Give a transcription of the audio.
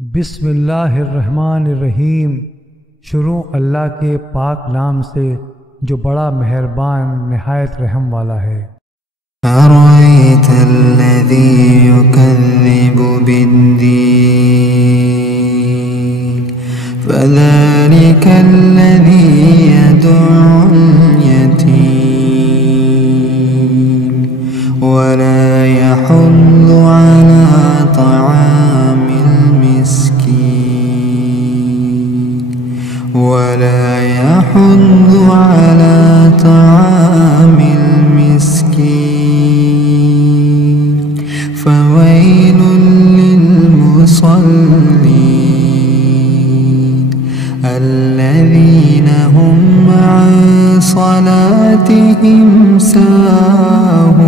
बिस्मिल्लाहिर्रहमानिर्रहीम। शुरू अल्लाह के पाक नाम से जो बड़ा मेहरबान निहायत रहम वाला है। أرأيت الذي يكذب بالدين فذلك الذي يدعو اليتيم ولا يحض على طعام المسكين ولا يحض على طعام المسكين فويل للمصلين الذين هم عن صلاتهم ساهون